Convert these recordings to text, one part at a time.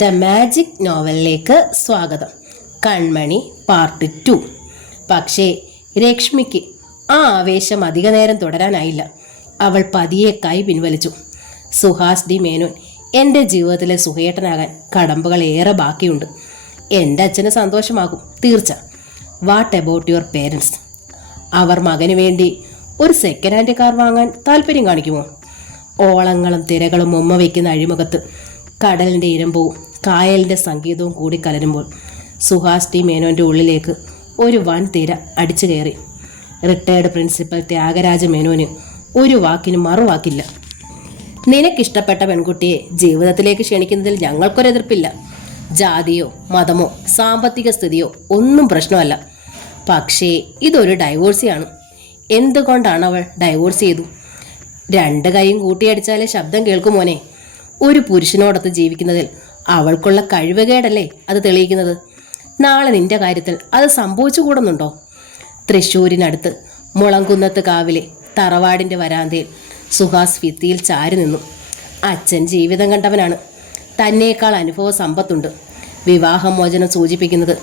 The magic നോവലിലേക്ക് സ്വാഗതം. കൺമണി part 2. പക്ഷേ രശ്മിക്ക് ആ ആവേശം അധിക നേരം തുടരാനായില്ല. അവൾ പതിയെ കൈ പിൻവലിച്ചു. സുഹാസ് ഡി മേനോൻ എൻ്റെ ജീവിതത്തിലെ സുഖേട്ടനാകാൻ കടമ്പകൾ ഏറെ ബാക്കിയുണ്ട്. എൻ്റെ അച്ഛന് സന്തോഷമാകും തീർച്ച. What about your parents? അവർ മകന് വേണ്ടി ഒരു സെക്കൻഡ് ഹാൻഡ് കാർ വാങ്ങാൻ താല്പര്യം കാണിക്കുമോ? ഓളങ്ങളും തിരകളും ഉമ്മ വയ്ക്കുന്ന അഴിമുഖത്ത് കടലിൻ്റെ ഇരമ്പവും കായലിൻ്റെ സംഗീതവും കൂടി കലരുമ്പോൾ സുഹാസ് ടി മേനോൻ്റെ ഉള്ളിലേക്ക് ഒരു വൻ തിര അടിച്ചു കയറി. റിട്ടയർഡ് പ്രിൻസിപ്പൽ ത്യാഗരാജ മേനോന് ഒരു വാക്കിന് മറുവാക്കില്ല. നിനക്കിഷ്ടപ്പെട്ട പെൺകുട്ടിയെ ജീവിതത്തിലേക്ക് ക്ഷണിക്കുന്നതിൽ ഞങ്ങൾക്കൊരെതിർപ്പില്ല. ജാതിയോ മതമോ സാമ്പത്തിക സ്ഥിതിയോ ഒന്നും പ്രശ്നമല്ല. പക്ഷേ ഇതൊരു ഡൈവോഴ്സിയാണ്. എന്തുകൊണ്ടാണ് അവൾ ഡൈവോഴ്സ് ചെയ്തു? രണ്ട് കൈയും കൂട്ടിയടിച്ചാലേ ശബ്ദം കേൾക്കുമോനെ. ഒരു പുരുഷനോടൊത്ത് ജീവിക്കുന്നതിൽ അവൾക്കുള്ള കഴിവുകേടല്ലേ അത് തെളിയിക്കുന്നത്? നാളെ നിന്റെ കാര്യത്തിൽ അത് സംഭവിച്ചു കൂടുന്നുണ്ടോ? തൃശ്ശൂരിനടുത്ത് മുളങ്കുന്നത്ത് കാവിലെ തറവാടിൻ്റെ വരാന്തയിൽ സുഹാസ് ഭിത്തിയിൽ ചാരി നിന്നു. അച്ഛൻ ജീവിതം കണ്ടവനാണ്. തന്നേക്കാൾ അനുഭവ സമ്പത്തുണ്ട്. വിവാഹമോചനം സൂചിപ്പിക്കുന്നത്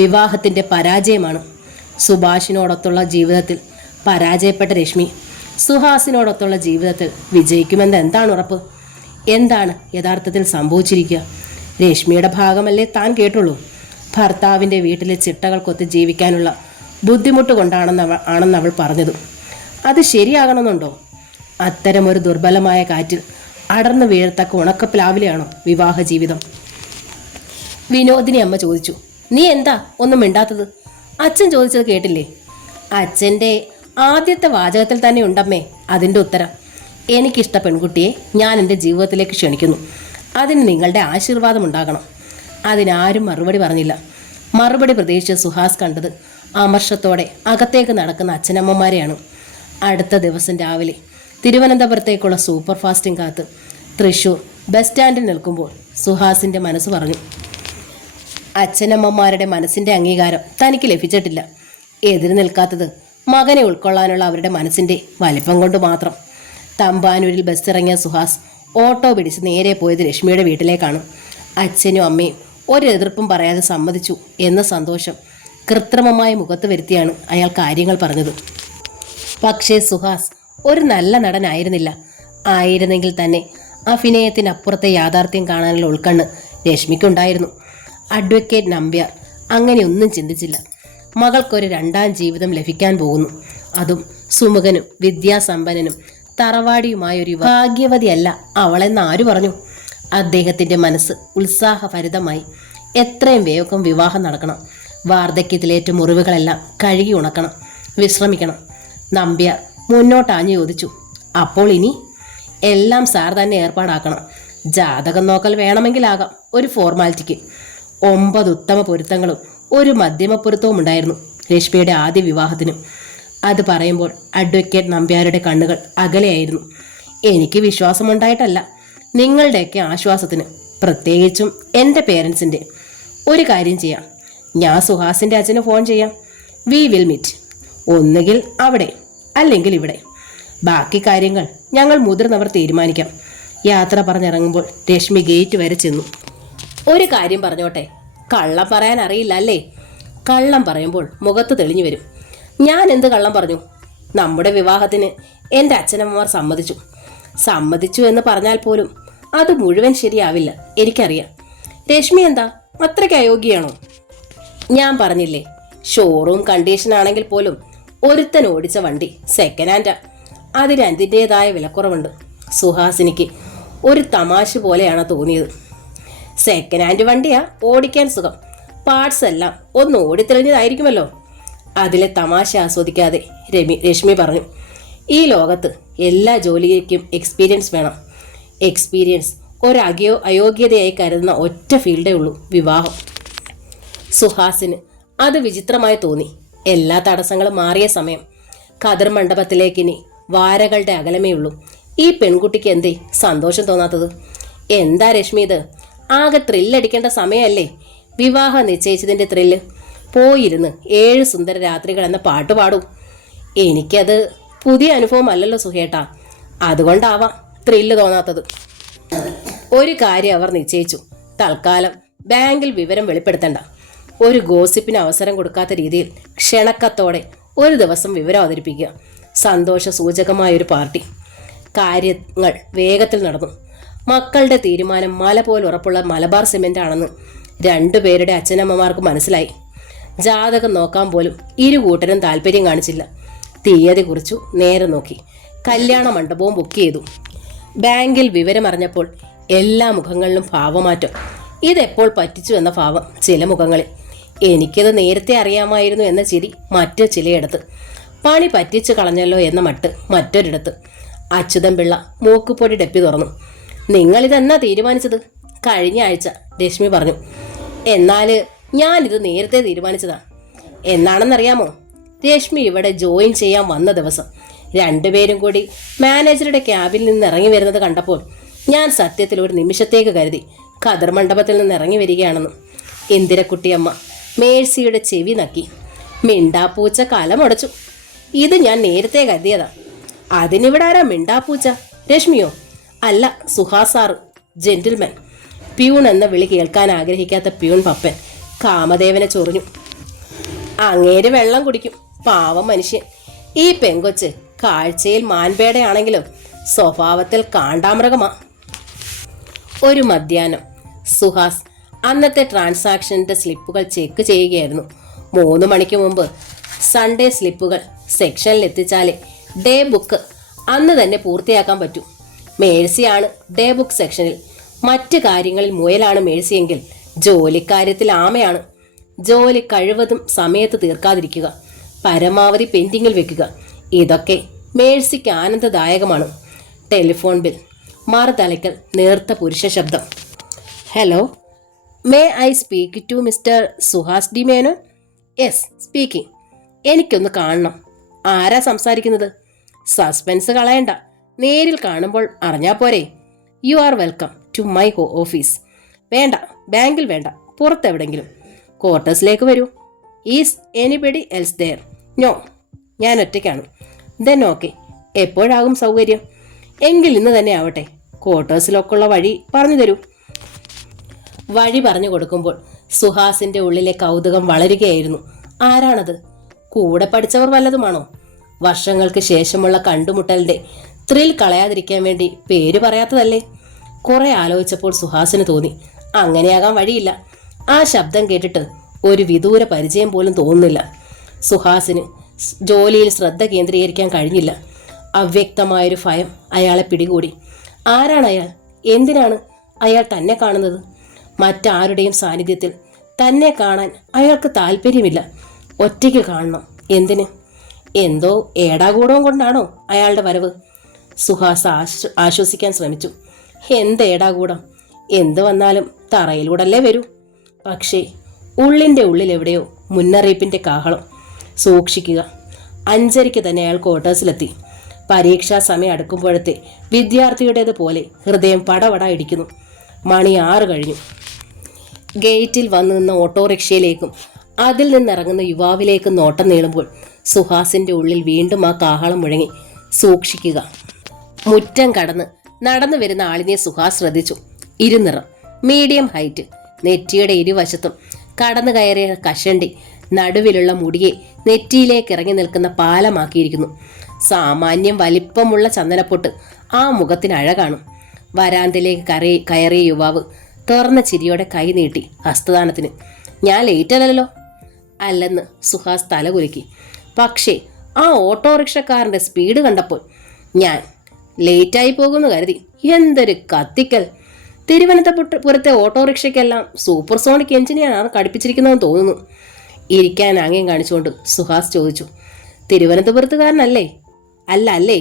വിവാഹത്തിൻ്റെ പരാജയമാണ്. സുഭാഷിനോടൊത്തുള്ള ജീവിതത്തിൽ പരാജയപ്പെട്ട രശ്മി സുഹാസിനോടൊത്തുള്ള ജീവിതത്തിൽ വിജയിക്കുമെന്ന് എന്താണ് ഉറപ്പ്? എന്താണ് യഥാർത്ഥത്തിൽ സംഭവിച്ചിരിക്കുക? രശ്മിയുടെ ഭാഗമല്ലേ താൻ കേട്ടുള്ളൂ. ഭർത്താവിൻ്റെ വീട്ടിലെ ചിട്ടകൾക്കൊത്ത് ജീവിക്കാനുള്ള ബുദ്ധിമുട്ട് കൊണ്ടാണെന്ന് അവൾ പറഞ്ഞത്. അത് ശരിയാകണമെന്നുണ്ടോ? അത്തരമൊരു ദുർബലമായ കാറ്റിൽ അടർന്നു വീഴത്തക്ക ഉണക്കപ്ലാവിലെയാണോ വിവാഹ ജീവിതം? വിനോദിനി അമ്മ ചോദിച്ചു. നീ എന്താ ഒന്നും മിണ്ടാത്തത്? അച്ഛൻ ചോദിച്ചത് കേട്ടില്ലേ? അച്ഛൻ്റെ ആദ്യത്തെ വാചകത്തിൽ തന്നെ ഉണ്ടമ്മേ അതിൻ്റെ ഉത്തരം. എനിക്കിഷ്ട പെൺകുട്ടിയെ ഞാൻ എൻ്റെ ജീവിതത്തിലേക്ക് ക്ഷണിക്കുന്നു. അതിന് നിങ്ങളുടെ ആശീർവാദം ഉണ്ടാകണം. അതിനാരും മറുപടി പറഞ്ഞില്ല. മറുപടി പ്രതീക്ഷിച്ച് സുഹാസ് കണ്ടത് അമർഷത്തോടെ അകത്തേക്ക് നടക്കുന്ന അച്ഛനമ്മമാരെയാണ്. അടുത്ത ദിവസം രാവിലെ തിരുവനന്തപുരത്തേക്കുള്ള സൂപ്പർ ഫാസ്റ്റിംഗ് കാത്ത് തൃശ്ശൂർ ബസ് സ്റ്റാൻഡിൽ നിൽക്കുമ്പോൾ സുഹാസിൻ്റെ മനസ്സ് പറഞ്ഞു, അച്ഛനമ്മമാരുടെ മനസ്സിൻ്റെ അംഗീകാരം തനിക്ക് ലഭിച്ചിട്ടില്ല. എതിര് നിൽക്കാത്തത് മകനെ ഉൾക്കൊള്ളാനുള്ള അവരുടെ മനസ്സിൻ്റെ വലിപ്പം കൊണ്ട് മാത്രം. തമ്പാനൂരിൽ ബസ് ഇറങ്ങിയ സുഹാസ് ഓട്ടോ പിടിച്ച് നേരെ പോയത് രശ്മിയുടെ വീട്ടിലേക്കാണ്. അച്ഛനും അമ്മയും ഒരു എതിർപ്പും പറയാതെ സമ്മതിച്ചു എന്ന സന്തോഷം കൃത്രിമമായ മുഖത്ത് വരുത്തിയാണ് അയാൾ കാര്യങ്ങൾ പറഞ്ഞത്. പക്ഷേ സുഹാസ് ഒരു നല്ല നടനായിരുന്നില്ല. ആയിരുന്നെങ്കിൽ തന്നെ അഭിനയത്തിനപ്പുറത്തെ യാഥാർത്ഥ്യം കാണാനുള്ള ഉൾക്കണ്ണ് രശ്മിക്കുണ്ടായിരുന്നു. അഡ്വക്കേറ്റ് നമ്പ്യാർ അങ്ങനെയൊന്നും ചിന്തിച്ചില്ല. മകൾക്കൊരു രണ്ടാം ജീവിതം ലഭിക്കാൻ പോകുന്നു. അതും സുമുഖനും വിദ്യാസമ്പന്നനും തറവാടിയുമായൊരു ഭാഗ്യവതിയല്ല അവളെന്ന് ആര് പറഞ്ഞു? അദ്ദേഹത്തിൻ്റെ മനസ്സ് ഉത്സാഹഭരിതമായി. എത്രയും വേഗം വിവാഹം നടക്കണം. വാർദ്ധക്യത്തിലേറ്റ മുറിവുകളെല്ലാം കഴുകി ഉണക്കണം. വിശ്രമിക്കണം. നമ്പ്യാർ മുന്നോട്ടാഞ്ഞു ചോദിച്ചു. അപ്പോൾ ഇനി എല്ലാം സാർ തന്നെ ഏർപ്പാടാക്കണം. ജാതകം നോക്കൽ വേണമെങ്കിലാകാം ഒരു ഫോർമാലിറ്റിക്ക്. 9 ഉത്തമ പൊരുത്തങ്ങളും ഒരു മധ്യമ പൊരുത്തവും ഉണ്ടായിരുന്നു രശ്മിയുടെ ആദ്യ വിവാഹത്തിന്. അത് പറയുമ്പോൾ അഡ്വക്കേറ്റ് നമ്പ്യാരുടെ കണ്ണുകൾ അകലെയായിരുന്നു. എനിക്ക് വിശ്വാസമുണ്ടായിട്ടല്ല, നിങ്ങളുടെയൊക്കെ ആശ്വാസത്തിന്, പ്രത്യേകിച്ചും എൻ്റെ പേരൻസിൻ്റെ. ഒരു കാര്യം ചെയ്യാം, ഞാൻ സുഹാസിൻ്റെ അച്ഛന് ഫോൺ ചെയ്യാം. We will meet. ഒന്നുകിൽ അവിടെ അല്ലെങ്കിൽ ഇവിടെ. ബാക്കി കാര്യങ്ങൾ ഞങ്ങൾ മുതിർന്നവർ തീരുമാനിക്കാം. യാത്ര പറഞ്ഞിറങ്ങുമ്പോൾ രശ്മി ഗേറ്റ് വരെ ചെന്നു. ഒരു കാര്യം പറഞ്ഞോട്ടെ, കള്ളം പറയാൻ അറിയില്ല അല്ലേ? കള്ളം പറയുമ്പോൾ മുഖത്ത് തെളിഞ്ഞു വരും. ഞാൻ എന്ത് കള്ളം പറഞ്ഞു? നമ്മുടെ വിവാഹത്തിന് എൻ്റെ അച്ഛനമ്മമാർ സമ്മതിച്ചു എന്ന് പറഞ്ഞാൽ പോലും അത് മുഴുവൻ ശരിയാവില്ല, എനിക്കറിയാം. രശ്മി എന്താ അത്രയ്ക്ക് അയോഗ്യയാണോ? ഞാൻ പറഞ്ഞില്ലേ, ഷോറൂം കണ്ടീഷൻ ആണെങ്കിൽ പോലും ഒരുത്തൻ ഓടിച്ച വണ്ടി സെക്കൻഡ് ഹാൻഡാ. അതിന് അതിൻ്റേതായ വിലക്കുറവുണ്ട്. സുഹാസിനിക്ക് ഒരു തമാശ പോലെയാണ് തോന്നിയത്. സെക്കൻഡ് ഹാൻഡ് വണ്ടിയാ ഓടിക്കാൻ സുഖം. പാർട്സ് എല്ലാം ഒന്ന് ഓടിത്തെളിഞ്ഞതായിരിക്കുമല്ലോ. അതിലെ തമാശ ആസ്വദിക്കാതെ രശ്മി പറഞ്ഞു, ഈ ലോകത്ത് എല്ലാ ജോലിക്കും എക്സ്പീരിയൻസ് വേണം. എക്സ്പീരിയൻസ് അയോഗ്യതയായി കരുതുന്ന ഒറ്റ ഫീൽഡേ ഉള്ളൂ, വിവാഹം. സുഹാസിന് അത് വിചിത്രമായി തോന്നി. എല്ലാ തടസ്സങ്ങളും മാറിയ സമയം. കതിർ മണ്ഡപത്തിലേക്കിനി വാരകളുടെ അകലമേ ഉള്ളൂ. ഈ പെൺകുട്ടിക്ക് എന്തേ സന്തോഷം തോന്നാത്തത്? എന്താ രശ്മി ഇത്? ആകെ ത്രില്ലടിക്കേണ്ട സമയമല്ലേ വിവാഹം നിശ്ചയിച്ചതിൻ്റെ ത്രില്ല്. പോയിരുന്ന് 7 സുന്ദര രാത്രികൾ എന്ന പാട്ട് പാടൂ. എനിക്കത് പുതിയ അനുഭവമല്ലല്ലോ സുഹേട്ടാ, അതുകൊണ്ടാവാം ത്രില്ല് തോന്നാത്തത്. ഒരു കാര്യം അവർ നിശ്ചയിച്ചു. തൽക്കാലം ബാങ്കിൽ വിവരം വെളിപ്പെടുത്തണ്ട. ഒരു ഗോസിപ്പിന് അവസരം കൊടുക്കാത്ത രീതിയിൽ ക്ഷണക്കത്തോടെ ഒരു ദിവസം വിവരം അവതരിപ്പിക്കുക. സന്തോഷ സൂചകമായൊരു പാർട്ടി. കാര്യങ്ങൾ വേഗത്തിൽ നടന്നു. മക്കളുടെ തീരുമാനം മല പോലെ ഉറപ്പുള്ള മലബാർ സിമെന്റ് ആണെന്ന് രണ്ടുപേരുടെ അച്ഛനമ്മമാർക്ക് മനസ്സിലായി. ജാതകം നോക്കാൻ പോലും ഇരു കൂട്ടരും താല്പര്യം കാണിച്ചില്ല. തീയതി കുറിച്ചു, നേരെ നോക്കി. കല്യാണ മണ്ഡപവും ബുക്ക് ചെയ്തു. ബാങ്കിൽ വിവരമറിഞ്ഞപ്പോൾ എല്ലാ മുഖങ്ങളിലും ഭാവമാറ്റം. ഇതെപ്പോൾ പറ്റിച്ചു എന്ന ഭാവം ചില മുഖങ്ങളിൽ. എനിക്കത് നേരത്തെ അറിയാമായിരുന്നു എന്ന ചിരി മറ്റു ചിലയിടത്ത്. പണി പറ്റിച്ചു കളഞ്ഞല്ലോ എന്ന മട്ട് മറ്റൊരിടത്ത്. അച്യുതൻ പിള്ള മൂക്കുപൊടി ഡെപ്പി തുറന്നു. നിങ്ങളിതെന്നാ തീരുമാനിച്ചത്? കഴിഞ്ഞ ആഴ്ച, രശ്മി പറഞ്ഞു. എന്നാൽ ഞാനിത് നേരത്തെ തീരുമാനിച്ചതാ. എന്നാണെന്നറിയാമോ? രശ്മി ഇവിടെ ജോയിൻ ചെയ്യാൻ വന്ന ദിവസം രണ്ടുപേരും കൂടി മാനേജറുടെ ക്യാബിൽ നിന്ന് ഇറങ്ങി വരുന്നത് കണ്ടപ്പോൾ ഞാൻ സത്യത്തിൽ ഒരു നിമിഷത്തേക്ക് കരുതി ഖദർ മണ്ഡപത്തിൽ നിന്ന് ഇറങ്ങി വരികയാണെന്ന്. ഇന്ദിരക്കുട്ടിയമ്മ മേഴ്സിയുടെ ചെവി നക്കി. മിണ്ടാപ്പൂച്ച കലമുടച്ചു. ഇത് ഞാൻ നേരത്തെ കരുതിയതാ. അതിനിവിടെ ആരാ മിണ്ടാപ്പൂച്ച? രശ്മിയോ? അല്ല, സുഹാസ് സാറ്, ജെന്റിൽമാൻ. പ്യൂൺ എന്ന വിളി കേൾക്കാൻ ആഗ്രഹിക്കാത്ത പ്യൂൺ പപ്പൻ കാമദേവനെ ചൊറിഞ്ഞു. അങ്ങേര് വെള്ളം കുടിക്കും, പാവം മനുഷ്യൻ. ഈ പെങ്കൊച്ച് കാഴ്ചയിൽ മാൻപേടയാണെങ്കിലും സ്വഭാവത്തിൽ കാണ്ടാമൃഗമാ. ഒരു മധ്യാഹ്നം സുഹാസ് അന്നത്തെ ട്രാൻസാക്ഷൻ്റെ സ്ലിപ്പുകൾ ചെക്ക് ചെയ്യുകയായിരുന്നു. 3 മണിക്ക് മുമ്പ് സൺഡേ സ്ലിപ്പുകൾ സെക്ഷനിൽ എത്തിച്ചാലേ ഡേ ബുക്ക് അന്ന് തന്നെ പൂർത്തിയാക്കാൻ പറ്റൂ. മേഴ്സിയാണ് ഡേ ബുക്ക് സെക്ഷനിൽ. മറ്റ് കാര്യങ്ങളിൽ മുയലാണ് മേഴ്സിയെങ്കിൽ ജോലിക്കാര്യത്തിൽ ആമയാണ്. ജോലി കഴിവതും സമയത്ത് തീർക്കാതിരിക്കുക, പരമാവധി പെൻഡിങ്ങിൽ വെക്കുക, ഇതൊക്കെ മേഴ്സിക്ക് ആനന്ദദായകമാണ്. Telephone bill. മറുതലയ്ക്കൽ നേർത്ത പുരുഷ ശബ്ദം. Hello, may I speak to mister Suhas D Menon? Yes, speaking. എനിക്കൊന്ന് കാണണം. ആരാ സംസാരിക്കുന്നത്? സസ്പെൻസ് കളയണ്ട, നേരിൽ കാണുമ്പോൾ അറിഞ്ഞാൽ പോരെ. You are welcome to my office. വേണ്ട, ബാങ്കിൽ വേണ്ട, പുറത്തെവിടെങ്കിലും. ക്വാർട്ടേഴ്സിലേക്ക് വരൂ. Is anybody else there? No, ഞാൻ ഒറ്റയ്ക്കാണ്. Then okay. എപ്പോഴാകും സൗകര്യം? എങ്കിൽ ഇന്ന് തന്നെ ആവട്ടെ. ക്വാർട്ടേഴ്സിലൊക്കെയുള്ള വഴി പറഞ്ഞു തരൂ. വഴി പറഞ്ഞു കൊടുക്കുമ്പോൾ സുഹാസിന്റെ ഉള്ളിലെ കൗതുകം വളരുകയായിരുന്നു. ആരാണത്? കൂടെ പഠിച്ചവർ വല്ലതുമാണോ? വർഷങ്ങൾക്ക് ശേഷമുള്ള കണ്ടുമുട്ടലിന്റെ ത്രിൽ കളയാതിരിക്കാൻ വേണ്ടി പേര് പറയാത്തതല്ലേ? കുറെ ആലോചിച്ചപ്പോൾ സുഹാസിന് തോന്നി അങ്ങനെയാകാൻ വഴിയില്ല. ആ ശബ്ദം കേട്ടിട്ട് ഒരു വിദൂര പരിചയം പോലും തോന്നുന്നില്ല. സുഹാസിന് ജോലിയിൽ ശ്രദ്ധ കേന്ദ്രീകരിക്കാൻ കഴിഞ്ഞില്ല. അവ്യക്തമായൊരു ഭയം അയാളെ പിടികൂടി. ആരാണ് അയാൾ? എന്തിനാണ് അയാൾ തന്നെ കാണുന്നത്? മറ്റാരുടെയും സാന്നിധ്യത്തിൽ തന്നെ കാണാൻ അയാൾക്ക് താല്പര്യമില്ല. ഒറ്റയ്ക്ക് കാണണം. എന്തിന്? എന്തോ ഏടാകൂടവും കൊണ്ടാണോ അയാളുടെ വരവ്? സുഹാസ് ആശ്വസിക്കാൻ ശ്രമിച്ചു. എന്ത് ഏടാകൂടം? എന്ത് വന്നാലും തറയിലൂടല്ലേ വരൂ. പക്ഷേ ഉള്ളിൻ്റെ ഉള്ളിലെവിടെയോ മുന്നറിയിപ്പിൻ്റെ കാഹളം. സൂക്ഷിക്കുക. 5:30 തന്നെ അയാൾ ക്വാർട്ടേഴ്സിലെത്തി. പരീക്ഷാ സമയം അടുക്കുമ്പോഴത്തെ വിദ്യാർത്ഥിയുടേതുപോലെ ഹൃദയം പടപട ഇടിക്കുന്നു. മണി 6 കഴിഞ്ഞു. ഗേറ്റിൽ വന്നു നിന്ന ഓട്ടോറിക്ഷയിലേക്കും അതിൽ നിന്നിറങ്ങുന്ന യുവാവിലേക്കും നോട്ടം നീളുമ്പോൾ സുഹാസിന്റെ ഉള്ളിൽ വീണ്ടും ആ കാഹളം മുഴങ്ങി. സൂക്ഷിക്കുക. മുറ്റം കടന്ന് നടന്നു വരുന്ന ആളിനെ സുഹാസ് ശ്രദ്ധിച്ചു. ഇരുനിറം, മീഡിയം ഹൈറ്റ്, നെറ്റിയുടെ ഇരുവശത്തും കടന്നു കയറിയ കഷണ്ടി, നടുവിലുള്ള മുടിയെ നെറ്റിയിലേക്ക് ഇറങ്ങി നിൽക്കുന്ന പാലമാക്കിയിരിക്കുന്നു. സാമാന്യം വലിപ്പമുള്ള ചന്ദനപ്പൊട്ട് ആ മുഖത്തിന് അഴകാണു. വരാന്തയിലേക്ക് കയറിയ യുവാവ് തുറന്ന ചിരിയോടെ കൈ നീട്ടി ഹസ്തദാനത്തിന്. ഞാൻ ലേറ്റ് അല്ലല്ലോ? അല്ലെന്ന് സുഹാസ് തലകുലുക്കി. പക്ഷേ ആ ഓട്ടോറിക്ഷക്കാരൻ്റെ സ്പീഡ് കണ്ടപ്പോൾ ഞാൻ ലേറ്റായി പോകുമെന്ന് കരുതി. എന്തൊരു കത്തിക്കൽ! തിരുവനന്തപുരത്തെ ഓട്ടോറിക്ഷയ്ക്കെല്ലാം സൂപ്പർസോണിക് എഞ്ചിനെയാണ് ഘടിപ്പിച്ചിരിക്കുന്നതെന്ന് തോന്നുന്നു. ഇരിക്കാൻ ആംഗ്യം കാണിച്ചുകൊണ്ട് സുഹാസ് ചോദിച്ചു. തിരുവനന്തപുരത്തുകാരനല്ലേ? അല്ല അല്ലേ?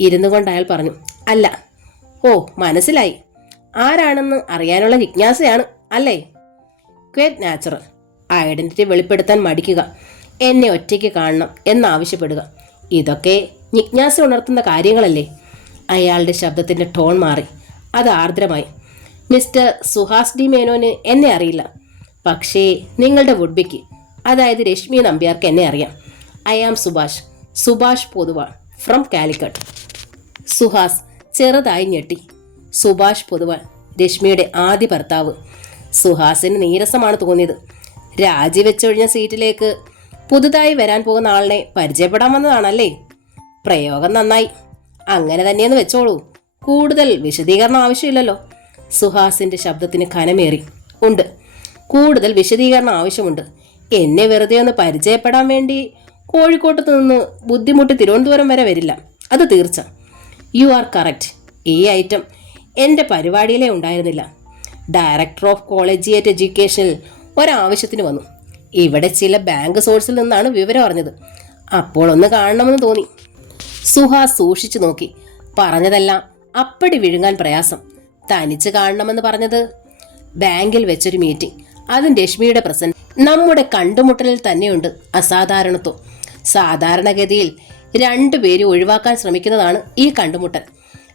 ഇരുന്നു കൊണ്ട് അയാൾ പറഞ്ഞു. അല്ല. ഓ, മനസ്സിലായി. ആരാണെന്ന് അറിയാനുള്ള ജിജ്ഞാസയാണ് അല്ലേ? Quite natural. ഐഡന്റിറ്റി വെളിപ്പെടുത്താൻ മടിക്കുക, എന്നെ ഒറ്റയ്ക്ക് കാണണം എന്നാവശ്യപ്പെടുക, ഇതൊക്കെ ജിജ്ഞാസ ഉണർത്തുന്ന കാര്യങ്ങളല്ലേ? അയാളുടെ ശബ്ദത്തിൻ്റെ ടോൺ മാറി. അത് ആർദ്രമായി. മിസ്റ്റർ സുഹാസ് ഡി മേനോന് എന്നെ അറിയില്ല. പക്ഷേ നിങ്ങളുടെ വുഡ്ബിക്ക്, അതായത് രശ്മി നമ്പ്യാർക്ക് എന്നെ അറിയാം. I am Subhash Poduval from Calicut. Suhas ചെറുതായി ഞെട്ടി. സുഭാഷ് പൊതുവാൾ, രശ്മിയുടെ ആദ്യ ഭർത്താവ്. സുഹാസിന് നീരസമാണ് തോന്നിയത്. രാജിവെച്ചൊഴിഞ്ഞ സീറ്റിലേക്ക് പുതുതായി വരാൻ പോകുന്ന ആളിനെ പരിചയപ്പെടാൻ വന്നതാണല്ലേ? പ്രയോഗം നന്നായി. അങ്ങനെ തന്നെയെന്ന് വെച്ചോളൂ. കൂടുതൽ വിശദീകരണം ആവശ്യമില്ലല്ലോ. സുഹാസിന്റെ ശബ്ദത്തിന് കനമേറി. ഉണ്ട്, കൂടുതൽ വിശദീകരണം ആവശ്യമുണ്ട്. എന്നെ വെറുതെ ഒന്ന് പരിചയപ്പെടാൻ വേണ്ടി കോഴിക്കോട്ട് നിന്ന് ബുദ്ധിമുട്ടി തിരുവനന്തപുരം വരെ വരില്ല, അത് തീർച്ച. You are correct. ഈ ഐറ്റം എൻ്റെ പരിപാടിയിലേ ഉണ്ടായിരുന്നില്ല. ഡയറക്ടർ ഓഫ് കോളേജിയേറ്റ് എഡ്യൂക്കേഷനിൽ ഒരാവശ്യത്തിന് വന്നു. ഇവിടെ ചില ബാങ്ക് സോഴ്സിൽ നിന്നാണ് വിവരം അറിഞ്ഞത്. അപ്പോൾ ഒന്ന് കാണണമെന്ന് തോന്നി. സുഹാസ് സൂക്ഷിച്ചു നോക്കി. പറഞ്ഞതെല്ലാം അപ്പടി വിഴുങ്ങാൻ പ്രയാസം. തനിച്ച് കാണണമെന്ന് പറഞ്ഞത് ബാങ്കിൽ വെച്ചൊരു മീറ്റിംഗ്, അതും രശ്മിയുടെ പ്രസന്റ്. നമ്മുടെ കണ്ടുമുട്ടലിൽ തന്നെയുണ്ട് അസാധാരണത്വം. സാധാരണഗതിയിൽ രണ്ടുപേരും ഒഴിവാക്കാൻ ശ്രമിക്കുന്നതാണ് ഈ കണ്ടുമുട്ടൽ.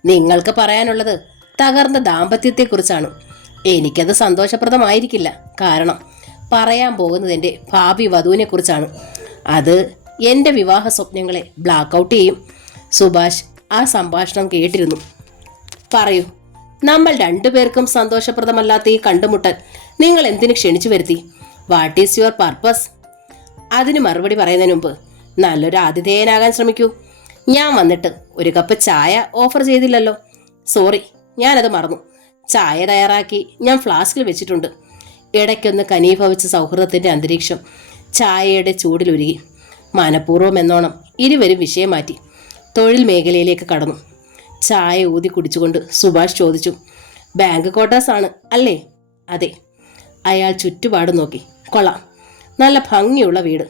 നിങ്ങൾക്ക് പറയാനുള്ളത് തകർന്ന ദാമ്പത്യത്തെക്കുറിച്ചാണ്. എനിക്കത് സന്തോഷപ്രദമായിരിക്കില്ല. കാരണം പറയാൻ പോകുന്നത് എൻ്റെ ഭാവി വധുവിനെ കുറിച്ചാണ്. അത് എൻ്റെ വിവാഹ സ്വപ്നങ്ങളെ ബ്ലാക്ക് ഔട്ട് ചെയ്യും. സുഭാഷ് ആ സംഭാഷണം കേട്ടിരുന്നു. പറയൂ, നമ്മൾ രണ്ടുപേർക്കും സന്തോഷപ്രദമല്ലാത്ത ഈ കണ്ടുമുട്ടൽ നിങ്ങൾ എന്തിനു ക്ഷണിച്ചു വരുത്തി? What is your purpose? അതിന് മറുപടി പറയുന്നതിന് മുമ്പ് നല്ലൊരു ആതിഥേയനാകാൻ ശ്രമിക്കൂ. ഞാൻ വന്നിട്ട് ഒരു കപ്പ് ചായ ഓഫർ ചെയ്തില്ലല്ലോ. സോറി, ഞാനത് മറന്നു. ചായ തയ്യാറാക്കി ഞാൻ ഫ്ലാസ്കിൽ വെച്ചിട്ടുണ്ട്. ഇടയ്ക്കൊന്ന് കനീഭവിച്ച സൗഹൃദത്തിൻ്റെ അന്തരീക്ഷം ചായയുടെ ചൂടിലുരുകി. മനഃപൂർവ്വം എന്നോണം ഇരുവരും വിഷയം മാറ്റി തൊഴിൽ മേഖലയിലേക്ക് കടന്നു. ചായ ഊതി കുടിച്ചുകൊണ്ട് സുഭാഷ് ചോദിച്ചു, ബാങ്ക് ക്വാർട്ടേഴ്സ് ആണ് അല്ലേ? അതെ. അയാൾ ചുറ്റുപാടും നോക്കി. കൊള്ളാം, നല്ല ഭംഗിയുള്ള വീട്,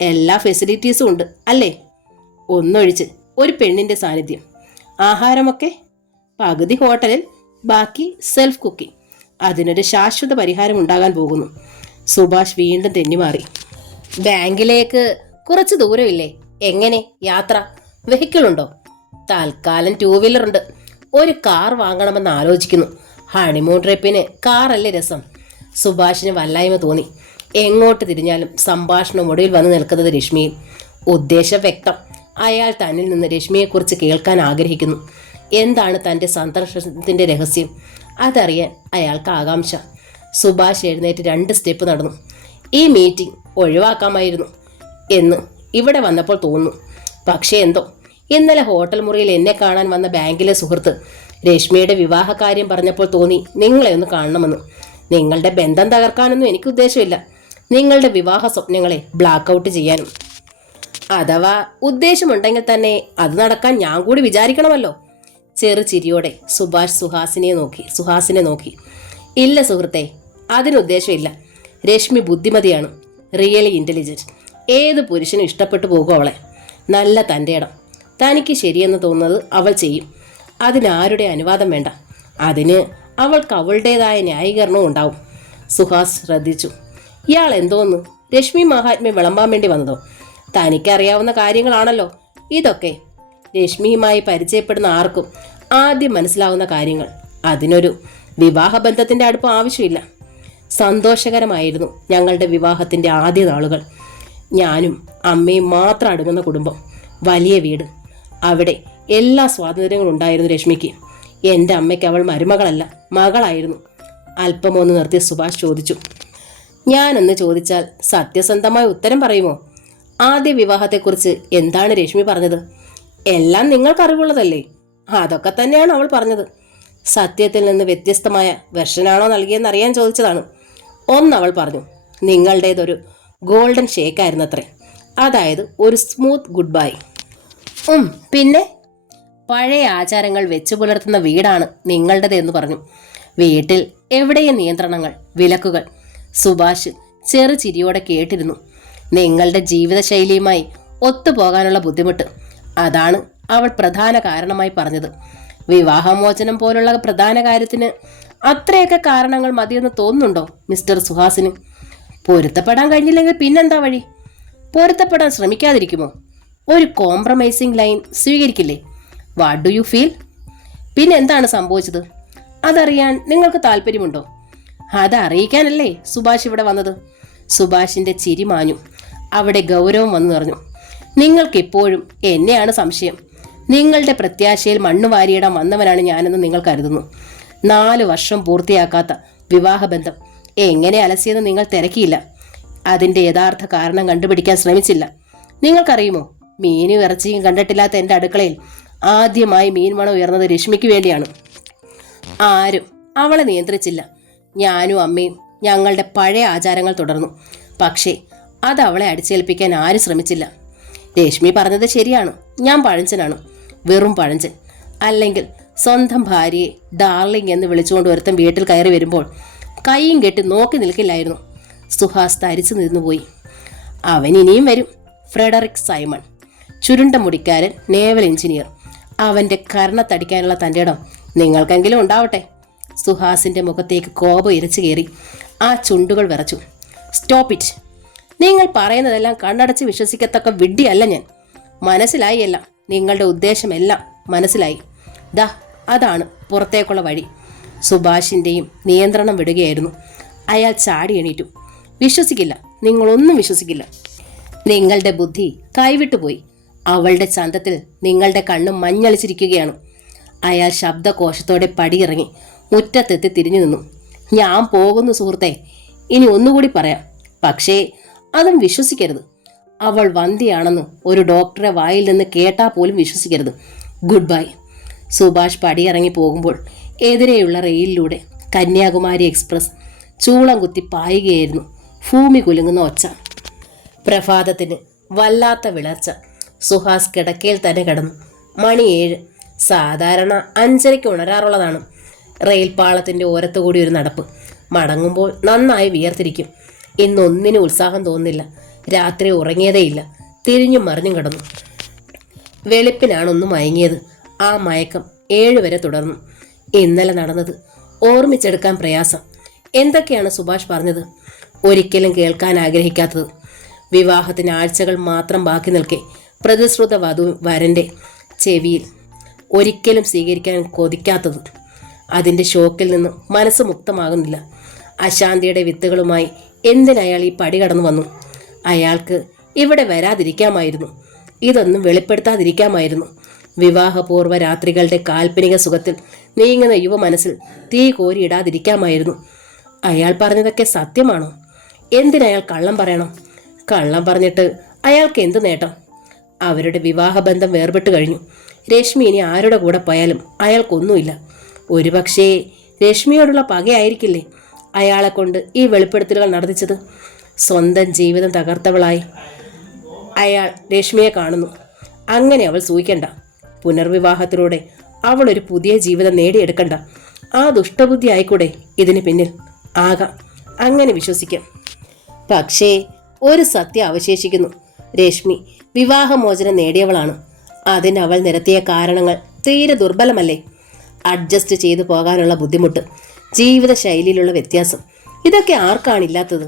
എല്ലാ ഫെസിലിറ്റീസും ഉണ്ട് അല്ലേ? ഒന്നൊഴിച്ച് ഒരു പെണ്ണിൻ്റെ സാന്നിധ്യം. ആഹാരമൊക്കെ പകുതി ഹോട്ടലിൽ, ബാക്കി സെൽഫ് കുക്കിംഗ്. അതിനൊരു ശാശ്വത പരിഹാരം ഉണ്ടാകാൻ പോകുന്നു. സുഭാഷ് വീണ്ടും തെന്നിമാറി. ബാങ്കിലേക്ക് കുറച്ച് ദൂരമില്ലേ? എങ്ങനെ യാത്ര? വെഹിക്കിളുണ്ടോ? തൽക്കാലം 2 വീലറുണ്ട്. ഒരു കാർ വാങ്ങണമെന്ന് ആലോചിക്കുന്നു. ഹണിമൂൺ ട്രിപ്പിന് കാറല്ലേ രസം? സുഭാഷിന് വല്ലായ്മ തോന്നി. എങ്ങോട്ട് തിരിഞ്ഞാലും സംഭാഷണം ഒടുവിൽ വന്നു നിൽക്കുന്നത് രശ്മിയും. ഉദ്ദേശം വ്യക്തം. അയാൾ തന്നിൽ നിന്ന് രശ്മിയെക്കുറിച്ച് കേൾക്കാൻ ആഗ്രഹിക്കുന്നു. എന്താണ് തൻ്റെ സന്ദർശനത്തിൻ്റെ രഹസ്യം? അതറിയാൻ അയാൾക്ക് ആകാംക്ഷ. സുഭാഷ് എഴുന്നേറ്റ് 2 സ്റ്റെപ്പ് നടന്നു. ഈ മീറ്റിംഗ് ഒഴിവാക്കാമായിരുന്നു എന്ന് ഇവിടെ വന്നപ്പോൾ തോന്നുന്നു. പക്ഷേ എന്തോ, ഇന്നലെ ഹോട്ടൽ മുറിയിൽ എന്നെ കാണാൻ വന്ന ബാങ്കിലെ സുഹൃത്ത് രശ്മിയുടെ വിവാഹകാര്യം പറഞ്ഞപ്പോൾ തോന്നി നിങ്ങളെ ഒന്ന് കാണണമെന്ന്. നിങ്ങളുടെ ബന്ധം തകർക്കാനൊന്നും എനിക്ക് ഉദ്ദേശമില്ല, നിങ്ങളുടെ വിവാഹ സ്വപ്നങ്ങളെ ബ്ലാക്ക് ഔട്ട് ചെയ്യാനും. അഥവാ ഉദ്ദേശമുണ്ടെങ്കിൽ തന്നെ അത് നടക്കാൻ ഞാൻ കൂടി വിചാരിക്കണമല്ലോ. ചെറു ചിരിയോടെ സുഭാഷ് സുഹാസിനെ നോക്കി. ഇല്ല സുഹൃത്തെ, അതിനുദ്ദേശമില്ല. രശ്മി ബുദ്ധിമതിയാണ്, റിയലി ഇൻ്റലിജൻറ്റ്. ഏത് പുരുഷനും ഇഷ്ടപ്പെട്ടു പോകും അവളെ. നല്ല തൻ്റെ ഇടം. തനിക്ക് ശരിയെന്ന് തോന്നുന്നത് അവൾ ചെയ്യും. അതിനാരുടെ അനുവാദം വേണ്ട. അതിന് അവൾക്ക് അവളുടേതായ ന്യായീകരണവും ഉണ്ടാവും. സുഹാസ് ശ്രദ്ധിച്ചു. ഇയാൾ എന്തോന്ന് രശ്മി മഹാത്മ്യം വിളമ്പാൻ വേണ്ടി വന്നതോ? തനിക്കറിയാവുന്ന കാര്യങ്ങളാണല്ലോ ഇതൊക്കെ. രശ്മിയുമായി പരിചയപ്പെടുന്ന ആർക്കും ആദ്യം മനസ്സിലാവുന്ന കാര്യങ്ങൾ. അതിനൊരു വിവാഹബന്ധത്തിൻ്റെ അടുപ്പം ആവശ്യമില്ല. സന്തോഷകരമായിരുന്നു ഞങ്ങളുടെ വിവാഹത്തിൻ്റെ ആദ്യ നാളുകൾ. ഞാനും അമ്മയും മാത്രം അടങ്ങുന്ന കുടുംബം, വലിയ വീട്. അവിടെ എല്ലാ സ്വാതന്ത്ര്യങ്ങളും ഉണ്ടായിരുന്നു രശ്മിക്ക്. എൻ്റെ അമ്മയ്ക്ക് അവൾ മരുമകളല്ല, മകളായിരുന്നു. അല്പമൊന്ന് നിർത്തി സുഭാഷ് ചോദിച്ചു, ഞാനെന്ന് ചോദിച്ചാൽ സത്യസന്ധമായ ഉത്തരം പറയുമോ? ആദ്യ വിവാഹത്തെക്കുറിച്ച് എന്താണ് രശ്മി പറഞ്ഞത്? എല്ലാം നിങ്ങൾക്കറിവുള്ളതല്ലേ? അതൊക്കെ തന്നെയാണ് അവൾ പറഞ്ഞത്. സത്യത്തിൽ നിന്ന് വ്യത്യസ്തമായ വെർഷനാണോ നൽകിയെന്നറിയാൻ ചോദിച്ചതാണ്. ഒന്നവൾ പറഞ്ഞു, നിങ്ങളുടേതൊരു ഗോൾഡൻ ഷേക്കായിരുന്നത്രേ. അതായത് ഒരു സ്മൂത്ത് ഗുഡ് ബൈ. പിന്നെ പഴയ ആചാരങ്ങൾ വെച്ചു പുലർത്തുന്ന വീടാണ് നിങ്ങളുടേത് എന്ന് പറഞ്ഞു. വീട്ടിൽ എവിടെയും നിയന്ത്രണങ്ങൾ, വിലക്കുകൾ. സുഭാഷ് ചെറു ചിരിയോടെ കേട്ടിരുന്നു. നിങ്ങളുടെ ജീവിതശൈലിയുമായി ഒത്തുപോകാനുള്ള ബുദ്ധിമുട്ട്, അതാണ് അവൾ പ്രധാന കാരണമായി പറഞ്ഞത്. വിവാഹമോചനം പോലുള്ള പ്രധാന കാര്യത്തിന് അത്രയൊക്കെ കാരണങ്ങൾ മതിയെന്ന് തോന്നുന്നുണ്ടോ മിസ്റ്റർ സുഹാസിന്? പൊരുത്തപ്പെടാൻ കഴിഞ്ഞില്ലെങ്കിൽ പിന്നെന്താ വഴി? പൊരുത്തപ്പെടാൻ ശ്രമിക്കാതിരിക്കുമോ? ഒരു കോംപ്രമൈസിങ് ലൈൻ സ്വീകരിക്കില്ലേ? What do you feel? പിന്നെ എന്താണ് സംഭവിച്ചത്? അതറിയാൻ നിങ്ങൾക്ക് താല്പര്യമുണ്ടോ? അതറിയിക്കാനല്ലേ സുഭാഷ് ഇവിടെ വന്നത്? സുഭാഷിന്റെ ചിരി മാഞ്ഞു. അവിടെ ഗൗരവം വന്നു നിറഞ്ഞു. നിങ്ങൾക്കെപ്പോഴും എന്നെയാണ് സംശയം. നിങ്ങളുടെ പ്രത്യാശയിൽ മണ്ണു വാരിയിടാൻ വന്നവനാണ് ഞാനെന്ന് നിങ്ങൾ കരുതുന്നു. 4 വർഷം പൂർത്തിയാക്കാത്ത വിവാഹബന്ധം എങ്ങനെ അലസിയെന്ന് നിങ്ങൾ തിരക്കിയില്ല. അതിൻ്റെ യഥാർത്ഥ കാരണം കണ്ടുപിടിക്കാൻ ശ്രമിച്ചില്ല. നിങ്ങൾക്കറിയുമോ, മീനും ഇറച്ചിയും കണ്ടിട്ടില്ലാത്ത എൻ്റെ അടുക്കളയിൽ ആദ്യമായി മീൻ മണം ഉയർന്നത് രശ്മിക്ക് വേണ്ടിയാണ്. ആരും അവളെ നിയന്ത്രിച്ചില്ല. ഞാനും അമ്മയും ഞങ്ങളുടെ പഴയ ആചാരങ്ങൾ തുടർന്നു. പക്ഷേ അത് അവളെ അടിച്ചേൽപ്പിക്കാൻ ആരും ശ്രമിച്ചില്ല. രശ്മി പറഞ്ഞത് ശരിയാണ്, ഞാൻ പഴഞ്ചനാണ്, വെറും പഴഞ്ചൻ. അല്ലെങ്കിൽ സ്വന്തം ഭാര്യയെ ഡാർലിംഗ് എന്ന് വിളിച്ചുകൊണ്ട് ഒരുത്തൻ വീട്ടിൽ കയറി വരുമ്പോൾ കൈയും കെട്ടി നോക്കി നിൽക്കില്ലായിരുന്നു. സുഹാസ് തരിച്ചു നിന്നുപോയി. അവൻ ഇനിയും വരും. ഫ്രെഡറിക് സൈമൺ, ചുരുണ്ട മുടിക്കാരൻ, നേവൽ എഞ്ചിനീയർ. അവൻ്റെ കർണത്തടിക്കാനുള്ള തൻ്റെ ഇടം നിങ്ങൾക്കെങ്കിലും ഉണ്ടാവട്ടെ. സുഹാസിൻ്റെ മുഖത്തേക്ക് കോപം ഇരച്ചു കയറി. ആ ചുണ്ടുകൾ വിറച്ചു. Stop it. നിങ്ങൾ പറയുന്നതെല്ലാം കണ്ണടച്ച് വിശ്വസിക്കത്തക്ക വിഡ്ഢിയല്ല ഞാൻ. മനസ്സിലായി എല്ലാം. നിങ്ങളുടെ ഉദ്ദേശമെല്ലാം മനസ്സിലായി. ദാ അതാണ് പുറത്തേക്കുള്ള വഴി. സുഭാഷിൻ്റെയും നിയന്ത്രണം വിടുകയായിരുന്നു. അയാൾ ചാടി എണീറ്റു. വിശ്വസിക്കില്ല, നിങ്ങളൊന്നും വിശ്വസിക്കില്ല. നിങ്ങളുടെ ബുദ്ധി കൈവിട്ടുപോയി. അവളുടെ ചന്തത്തിൽ നിങ്ങളുടെ കണ്ണും മഞ്ഞളിച്ചിരിക്കുകയാണ്. അയാൾ ശബ്ദകോശത്തോടെ പടിയിറങ്ങി മുറ്റത്തെത്തി തിരിഞ്ഞു നിന്നു. ഞാൻ പോകുന്നു സുഹൃത്തെ. ഇനി ഒന്നുകൂടി പറയാം, പക്ഷേ അതും വിശ്വസിക്കരുത്. അവൾ വന്ധ്യയാണെന്ന് ഒരു ഡോക്ടറെ വായിൽ നിന്ന് കേട്ടാൽ പോലും വിശ്വസിക്കരുത്. Good bye. സുഭാഷ് പടിയിറങ്ങി പോകുമ്പോൾ എതിരെയുള്ള റെയിലിലൂടെ കന്യാകുമാരി എക്സ്പ്രസ് ചൂളം കുത്തി പായുകയായിരുന്നു. ഭൂമി കുലുങ്ങുന്ന ഒച്ച. പ്രഭാതത്തിന് വല്ലാത്ത വിളർച്ച. സുഹാസ് കിടക്കയിൽ തന്നെ കിടന്നു. മണി 7. സാധാരണ 5:30 ഉണരാറുള്ളതാണ്. റെയിൽ പാളത്തിൻ്റെ ഓരത്തുകൂടി ഒരു നടപ്പ്. മടങ്ങുമ്പോൾ നന്നായി വിയർത്തിരിക്കും. ഇന്നൊന്നിനും ഉത്സാഹം തോന്നുന്നില്ല. രാത്രി ഉറങ്ങിയതേയില്ല. തിരിഞ്ഞും മറിഞ്ഞും കിടന്നു. വെളുപ്പിനാണ് ഒന്ന് മയങ്ങിയത്. ആ മയക്കം 7 വരെ തുടർന്നു. ഇന്നലെ നടന്നത് ഓർമ്മിച്ചെടുക്കാൻ പ്രയാസം. എന്തൊക്കെയാണ് സുഭാഷ് പറഞ്ഞത്? ഒരിക്കലും കേൾക്കാൻ ആഗ്രഹിക്കാത്തത്. വിവാഹത്തിന് ആഴ്ചകൾ മാത്രം ബാക്കി നിൽക്കെ പ്രതിശ്രുത വരൻ്റെ ചെവിയിൽ ഒരിക്കലും സ്വീകരിക്കാൻ കൊതിക്കാത്തത്. അതിൻ്റെ ഷോക്കിൽ നിന്ന് മനസ്സ് മുക്തമാകുന്നില്ല. അശാന്തിയുടെ വിത്തുകളുമായി എന്തിനയാൾ ഈ പടി കടന്നു വന്നു? അയാൾക്ക് ഇവിടെ വരാതിരിക്കാമായിരുന്നു. ഇതൊന്നും വെളിപ്പെടുത്താതിരിക്കാമായിരുന്നു. വിവാഹപൂർവ്വ രാത്രികളുടെ കാൽപ്പനിക സുഖത്തിൽ നീങ്ങുന്ന യുവ മനസ്സിൽ തീ കോരിയിടാതിരിക്കാമായിരുന്നു. അയാൾ പറഞ്ഞതൊക്കെ സത്യമാണോ? എന്തിനയാൾ കള്ളം പറയണം? കള്ളം പറഞ്ഞിട്ട് അയാൾക്ക് എന്ത് നേട്ടം? അവരുടെ വിവാഹബന്ധം വേർപെട്ട് കഴിഞ്ഞു. രശ്മി ഇനി ആരുടെ കൂടെ പോയാലും അയാൾക്കൊന്നുമില്ല. ഒരുപക്ഷേ രശ്മിയോടുള്ള പകയായിരിക്കില്ലേ അയാളെ കൊണ്ട് ഈ വെളിപ്പെടുത്തലുകൾ നടത്തിച്ചത്? സ്വന്തം ജീവിതം തകർത്തവളായി അയാൾ രശ്മിയെ കാണുന്നു. അങ്ങനെ അവൾ സൂഹിക്കണ്ട. പുനർവിവാഹത്തിലൂടെ അവൾ ഒരു പുതിയ ജീവിതം നേടിയെടുക്കണ്ട. ആ ദുഷ്ടബുദ്ധി ആയിക്കൂടെ ഇതിന് പിന്നിൽ? ആകാം, അങ്ങനെ വിശ്വസിക്കാം. പക്ഷേ ഒരു സത്യം അവശേഷിക്കുന്നു. രശ്മി വിവാഹമോചനം നേടിയവളാണ്. അതിന് അവൾ നിരത്തിയ കാരണങ്ങൾ തീരെ ദുർബലമല്ലേ? അഡ്ജസ്റ്റ് ചെയ്തു പോകാനുള്ള ബുദ്ധിമുട്ട്, ജീവിതശൈലിയിലുള്ള വ്യത്യാസം, ഇതൊക്കെ ആർക്കാണില്ലാത്തത്?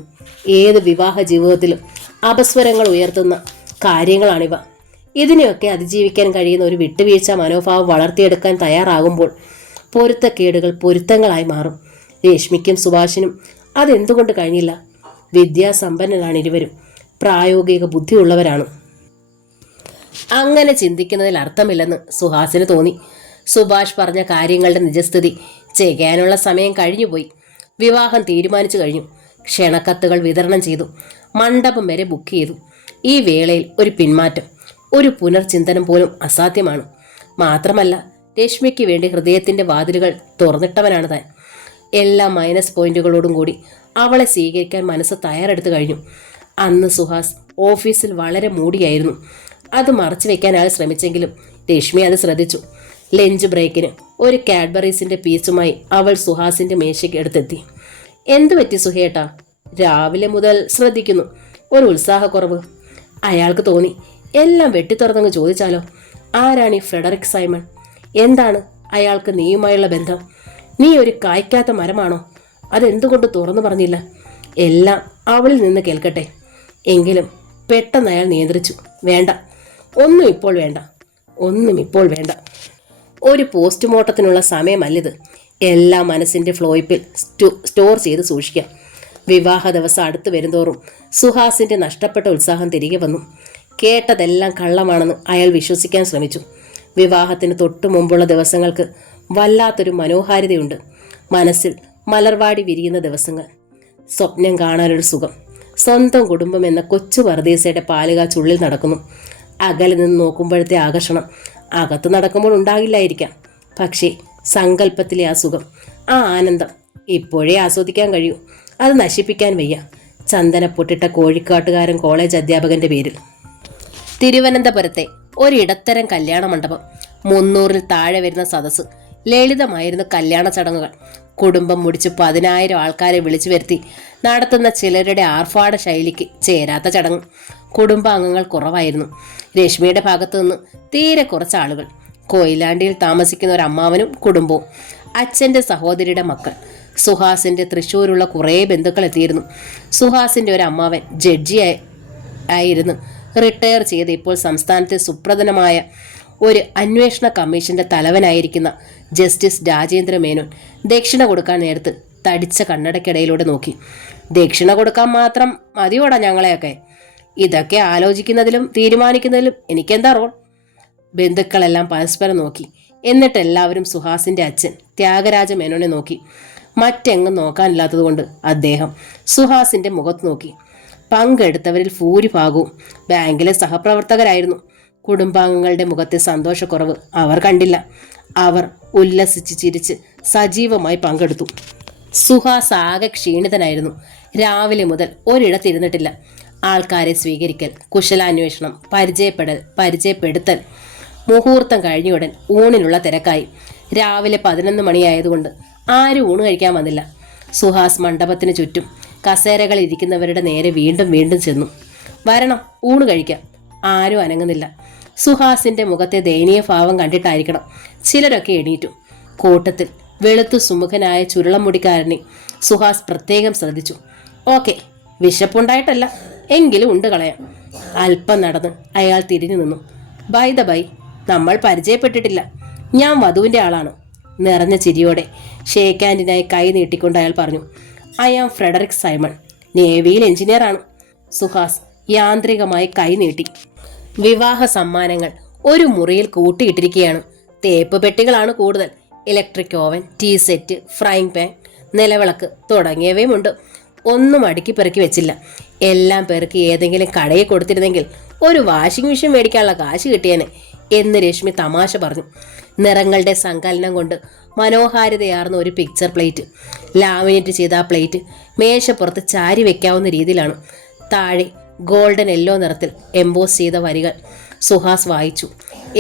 ഏത് വിവാഹ ജീവിതത്തിലും അപസ്വരങ്ങൾ ഉയർത്തുന്ന കാര്യങ്ങളാണിവ. ഇതിനെയൊക്കെ അതിജീവിക്കാൻ കഴിയുന്ന ഒരു വിട്ടുവീഴ്ച മനോഭാവം വളർത്തിയെടുക്കാൻ തയ്യാറാകുമ്പോൾ പൊരുത്തക്കേടുകൾ പൊരുത്തങ്ങളായി മാറും. രശ്മിക്കും സുഭാഷിനും അതെന്തുകൊണ്ട് കഴിഞ്ഞില്ല? വിദ്യാസമ്പന്നരാണ് ഇരുവരും, പ്രായോഗിക ബുദ്ധിയുള്ളവരാണ്. അങ്ങനെ ചിന്തിക്കുന്നതിൽ അർത്ഥമില്ലെന്ന് സുഹാസിന് തോന്നി. സുഭാഷ് പറഞ്ഞ കാര്യങ്ങളുടെ നിജസ്ഥിതി ചെയ്യാനുള്ള സമയം കഴിഞ്ഞുപോയി. വിവാഹം തീരുമാനിച്ചു കഴിഞ്ഞു. ക്ഷണക്കത്തുകൾ വിതരണം ചെയ്തു. മണ്ഡപം വരെ ബുക്ക് ചെയ്തു. ഈ വേളയിൽ ഒരു പിന്മാറ്റം, ഒരു പുനർചിന്തനം പോലും അസാധ്യമാണ്. മാത്രമല്ല, രശ്മിക്ക് വേണ്ടി ഹൃദയത്തിൻ്റെ വാതിലുകൾ തുറന്നിട്ടവനാണ് താൻ. എല്ലാ മൈനസ് പോയിന്റുകളോടും കൂടി അവളെ സ്വീകരിക്കാൻ മനസ്സ് തയ്യാറെടുത്തു കഴിഞ്ഞു. അന്ന് സുഹാസ് ഓഫീസിൽ വളരെ മൂടിയായിരുന്നു. അത് മറച്ചു വെക്കാൻ അയാൾ ശ്രമിച്ചെങ്കിലും രശ്മി അത് ശ്രദ്ധിച്ചു. ലഞ്ച് ബ്രേക്കിന് ഒരു കാഡ്ബറീസിൻ്റെ പീസുമായി അവൾ സുഹാസിൻ്റെ മേശയ്ക്ക് അടുത്തെത്തി. എന്തു പറ്റി സുഹേട്ടാ? രാവിലെ മുതൽ ശ്രദ്ധിക്കുന്നു, ഒരു ഉത്സാഹക്കുറവ്. അയാൾക്ക് തോന്നി എല്ലാം വെട്ടിത്തുറന്നങ്ങ് ചോദിച്ചാലോ. ആരാണ് ഈ ഫ്രെഡറിക് സൈമൺ? എന്താണ് അയാൾക്ക് നീയുമായുള്ള ബന്ധം? നീ ഒരു കായ്ക്കാത്ത മരമാണോ? അതെന്തുകൊണ്ട് തുറന്നു പറഞ്ഞില്ല? എല്ലാം അവളിൽ നിന്ന് കേൾക്കട്ടെ. എങ്കിലും പെട്ടെന്ന് അയാൾ നിയന്ത്രിച്ചു. വേണ്ട, ഒന്നും ഇപ്പോൾ വേണ്ട, ഒന്നും ഇപ്പോൾ വേണ്ട. ഒരു പോസ്റ്റ്മോർട്ടത്തിനുള്ള സമയമല്ലിത്. എല്ലാ മനസ്സിൻ്റെ ഫ്ലോയിപ്പിൽ സ്റ്റോർ ചെയ്ത് സൂക്ഷിക്കാം. വിവാഹ ദിവസം അടുത്ത് വരുന്തോറും സുഹാസിൻ്റെ നഷ്ടപ്പെട്ട ഉത്സാഹം തിരികെ വന്നു. കേട്ടതെല്ലാം കള്ളമാണെന്ന് അയാൾ വിശ്വസിക്കാൻ ശ്രമിച്ചു. വിവാഹത്തിന് തൊട്ടു മുമ്പുള്ള ദിവസങ്ങൾക്ക് വല്ലാത്തൊരു മനോഹാരിതയുണ്ട്. മനസ്സിൽ മലർവാടി വിരിയുന്ന ദിവസങ്ങൾ. സ്വപ്നം കാണാനൊരു സുഖം. സ്വന്തം കുടുംബം എന്ന കൊച്ചു പർദീസയുടെ പാലുക ചുള്ളിൽ നടക്കുന്നു. അകലെ നിന്ന് നോക്കുമ്പോഴത്തെ ആകർഷണം അകത്ത് നടക്കുമ്പോൾ ഉണ്ടാകില്ലായിരിക്കാം. പക്ഷേ സങ്കല്പത്തിലെ ആ സുഖം, ആ ആനന്ദം ഇപ്പോഴേ ആസ്വദിക്കാൻ കഴിയൂ. അത് നശിപ്പിക്കാൻ വയ്യ. ചന്ദനപ്പൊട്ടിട്ട കോഴിക്കാട്ടുകാരൻ കോളേജ് അധ്യാപകന്റെ പേരിൽ തിരുവനന്തപുരത്തെ ഒരിടത്തരം കല്യാണ മണ്ഡപം. 300-ൽ താഴെ വരുന്ന സദസ്സ്. ലളിതമായിരുന്നു കല്യാണ ചടങ്ങുകൾ. കുടുംബം മുടിച്ച് 10,000 ആൾക്കാരെ വിളിച്ചു വരുത്തി നടത്തുന്ന ചിലരുടെ ആർഭാട ശൈലിക്ക് ചേരാത്ത ചടങ്ങ്. കുടുംബാംഗങ്ങൾ കുറവായിരുന്നു. രശ്മിയുടെ ഭാഗത്തു നിന്ന് തീരെ കുറച്ച് ആളുകൾ. കൊയിലാണ്ടിയിൽ താമസിക്കുന്ന ഒരു അമ്മാവനും കുടുംബവും. അച്ഛൻ്റെ സഹോദരിയുടെ മക്കൾ. സുഹാസിൻ്റെ തൃശ്ശൂരുള്ള കുറേ ബന്ധുക്കൾ എത്തിയിരുന്നു. സുഹാസിൻ്റെ ഒരു അമ്മാവൻ ജഡ്ജി ആയിരുന്നു. റിട്ടയർ ചെയ്ത് ഇപ്പോൾ സംസ്ഥാനത്തെ സുപ്രധാനമായ ഒരു അന്വേഷണ കമ്മീഷന്റെ തലവനായിരിക്കുന്ന ജസ്റ്റിസ് രാജേന്ദ്ര മേനോൻ ദക്ഷിണ കൊടുക്കാൻ നേരത്ത് തടിച്ച കണ്ണടക്കിടയിലൂടെ നോക്കി. ദക്ഷിണ കൊടുക്കാൻ മാത്രം മതിയോടാ ഞങ്ങളെയൊക്കെ? ഇതൊക്കെ ആലോചിക്കുന്നതിലും തീരുമാനിക്കുന്നതിലും എനിക്കെന്താ റോൾ? ബന്ധുക്കളെല്ലാം പരസ്പരം നോക്കി. എന്നിട്ട് എല്ലാവരും സുഹാസിന്റെ അച്ഛൻ ത്യാഗരാജ മേനോനെ നോക്കി. മറ്റെങ്ങും നോക്കാനില്ലാത്തതുകൊണ്ട് അദ്ദേഹം സുഹാസിന്റെ മുഖത്ത് നോക്കി. പങ്കെടുത്തവരിൽ ഭൂരിഭാഗവും ബാങ്കിലെ സഹപ്രവർത്തകരായിരുന്നു. കുടുംബാംഗങ്ങളുടെ മുഖത്തെ സന്തോഷക്കുറവ് അവർ കണ്ടില്ല. അവർ ഉല്ലസിച്ച് ചിരിച്ച് സജീവമായി പങ്കെടുത്തു. സുഹാസ് ആകെ ക്ഷീണിതനായിരുന്നു. രാവിലെ മുതൽ ഒരിടത്തിരുന്നിട്ടില്ല. ആൾക്കാരെ സ്വീകരിക്കൽ, കുശലാന്വേഷണം, പരിചയപ്പെടുത്തൽ. മുഹൂർത്തം കഴിഞ്ഞയുടൻ ഊണിനുള്ള തിരക്കായി. രാവിലെ 11 മണിയായതുകൊണ്ട് ആരും ഊണ് കഴിക്കാൻ വന്നില്ല. സുഹാസ് മണ്ഡപത്തിന് ചുറ്റും കസേരകൾ ഇരിക്കുന്നവരുടെ നേരെ വീണ്ടും വീണ്ടും ചെന്നു. വരണം, ഊണ് കഴിക്കാം. ആരും അനങ്ങുന്നില്ല. സുഹാസിന്റെ മുഖത്തെ ദയനീയ ഭാവം കണ്ടിട്ടായിരിക്കണം ചിലരൊക്കെ എണീറ്റു. കൂട്ടത്തിൽ വെളുത്തു സുമുഖനായ ചുരുളമുടിക്കാരനെ സുഹാസ് പ്രത്യേകം ശ്രദ്ധിച്ചു. ഓക്കെ, വിശപ്പുണ്ടായിട്ടല്ല, എങ്കിലും ഉണ്ട് കളയാം. അല്പം നടന്ന് അയാൾ തിരിഞ്ഞു നിന്നു. ബൈ ദ ബൈ, നമ്മൾ പരിചയപ്പെട്ടിട്ടില്ല. ഞാൻ വധുവിൻ്റെ ആളാണ്. നിറഞ്ഞ ചിരിയോടെ ഷേക്ക് ഹാൻഡിനായി കൈ നീട്ടിക്കൊണ്ട് അയാൾ പറഞ്ഞു. ഐ ആം ഫ്രെഡറിക് സൈമൺ, നേവിയിൽ എഞ്ചിനീയറാണ്. സുഹാസ് യാന്ത്രികമായി കൈ നീട്ടി. വിവാഹ സമ്മാനങ്ങൾ ഒരു മുറിയിൽ കൂട്ടിയിട്ടിരിക്കുകയാണ്. തേപ്പ് പെട്ടികളാണ് കൂടുതൽ. Electric oven, tea set, frying pan, നിലവിളക്ക് തുടങ്ങിയവയുമുണ്ട്. ഒന്നും അടുക്കി പെറുക്കി വെച്ചില്ല. എല്ലാം പെറുക്കി ഏതെങ്കിലും കടയിൽ കൊടുത്തിരുന്നെങ്കിൽ ഒരു വാഷിംഗ് മെഷീൻ മേടിക്കാനുള്ള കാശ് കിട്ടിയേനെ എന്ന് രശ്മി തമാശ പറഞ്ഞു. നിറങ്ങളുടെ സങ്കലനം കൊണ്ട് മനോഹാരിതയാർന്ന ഒരു പിക്ചർ പ്ലേറ്റ്. ലാമിനേറ്റ് ചെയ്ത ആ പ്ലേറ്റ് മേശപ്പുറത്ത് ചാരി വെക്കാവുന്ന രീതിയിലാണ്. താഴെ ഗോൾഡൻ യെല്ലോ നിറത്തിൽ എംബോസ് ചെയ്ത വരികൾ. സുഹാസ് വായിച്ചു.